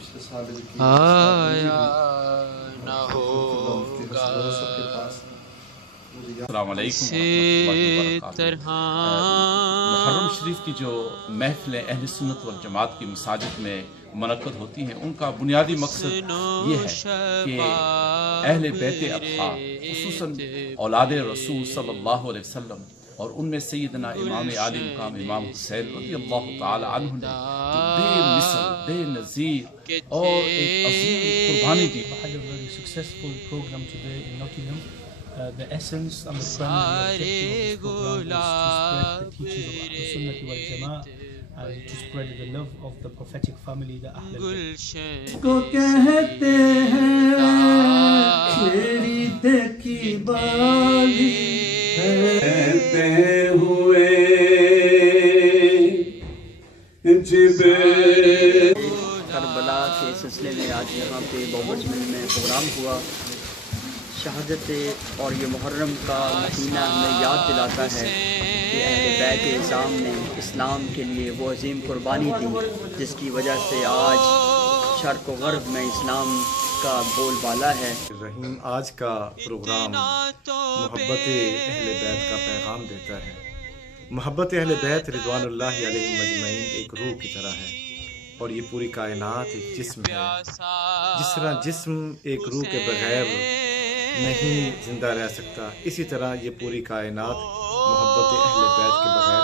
پچھلے سال آیا نہ ہوگا السلام علیکم ورحمۃ اللہ اسی وبرکاتہ۔ طرح محرم شریف کی جو محفلیں اہل سنت والجماعت کی مساجد میں منعقد ہوتی ہیں، ان کا بنیادی مقصد یہ ہے کہ اہل بیت اطہار، خصوصاً اولاد رسول صلی اللہ علیہ وسلم، اور ان میں سیدنا امام عالی مقام امام حسین رضی اللہ تعالی عنہ نے جو بے مثل، بے نظیر اور ایک عظیم قربانی دی۔ We had a very successful program today in Nottingham. The essence and the primary objective of this program was to spread the teachings of Ahl Sunnah wal Jama'ah and to spread the love of the prophetic family, the Ahl al-Bayt. کو کہتے ہیں شیری دیکھی بالی کہتے ہوئے کربلا کے سلسلے میں آج یہاں پہ بابرز مل میں پروگرام ہوا۔ شہادت اور یہ محرم کا مہینہ ہمیں یاد دلاتا ہے کہ اہل بیت اعظام نے اسلام کے لیے وہ عظیم قربانی دی جس کی وجہ سے آج شرق و غرب میں اسلام کا بول بالا ہے۔ رحیم آج کا پروگرام محبت اہل بیت کا پیغام دیتا ہے۔ محبت اہل بیت رضوان اللہ علیہم اجمعین ایک روح کی طرح ہے، اور یہ پوری کائنات ایک جسم ہے۔ جس طرح جسم ایک روح کے بغیر نہیں زندہ رہ سکتا، اسی طرح یہ پوری کائنات محبت اہل بیت کے بغیر